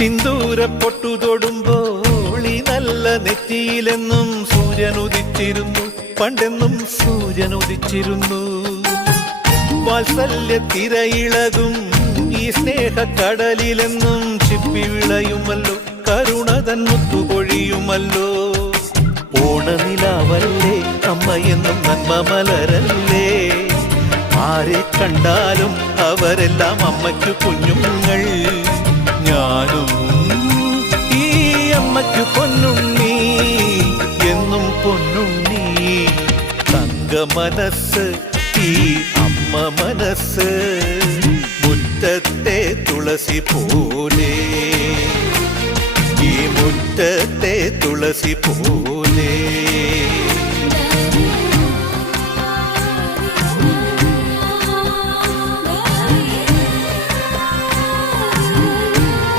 സിന്ദൂര പൊട്ടു തൊടുമ്പോൾ ഈ നല്ല നെറ്റിയിലെന്നും സൂര്യനുദിച്ചിരുന്നു, പണ്ടെന്നും സൂര്യനുദിച്ചിരുന്നു. വാത്സല്യ തിരയിളകും ഈ സ്നേഹക്കടലിലെന്നും ചിപ്പി വിളയുമല്ലോ, കരുണതൻ മുത്തുപൊഴിയുമല്ലോ. ഓണനിലാവല്ലേ അമ്മയെന്നും നന്മ മലരല്ലേ, ആരെ കണ്ടാലും അവരെല്ലാം അമ്മയ്ക്കു കുഞ്ഞുങ്ങൾ. ഞാനും ഈ അമ്മയ്ക്കു പൊന്നുണ്ണി, എന്നും പൊന്നുണ്ണി. തങ്ക മനസ്സ് ഈ അമ്മ മനസ്സ്, മുറ്റത്തെ തുളസി പോലെ, ഈ മുറ്റത്തെ തുളസി പോലെ.